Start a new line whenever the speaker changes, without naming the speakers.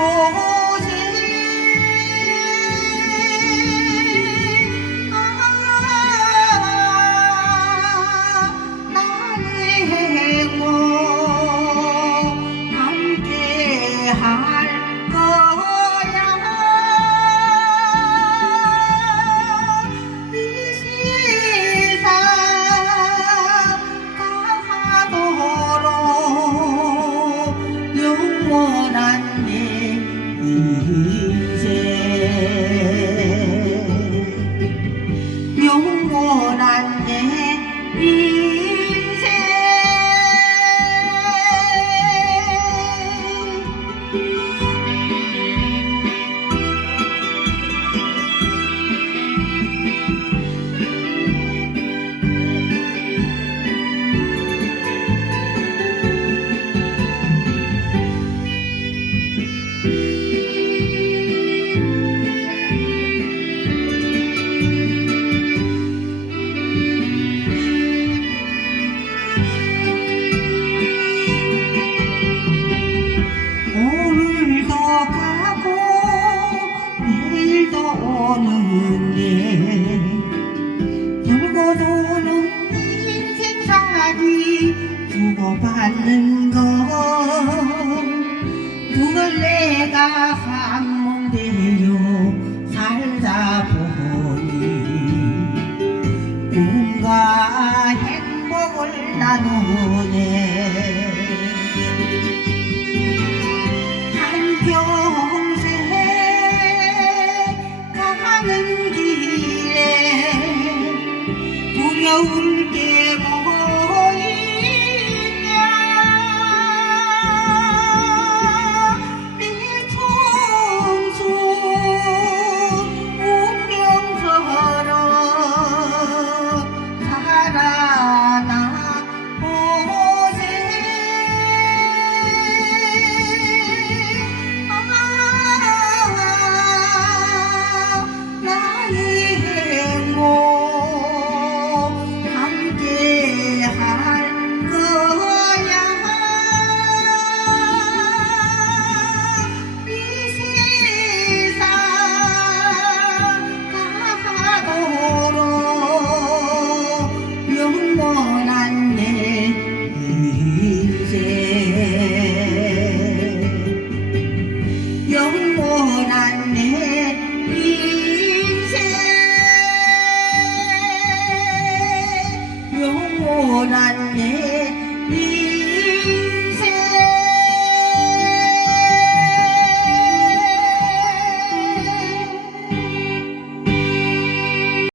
Oh. 받는 거. 누굴 내가 한몸대요 살다 보니 꿈과 행복을 나누네. 한평생 가는 길에 두려움 night.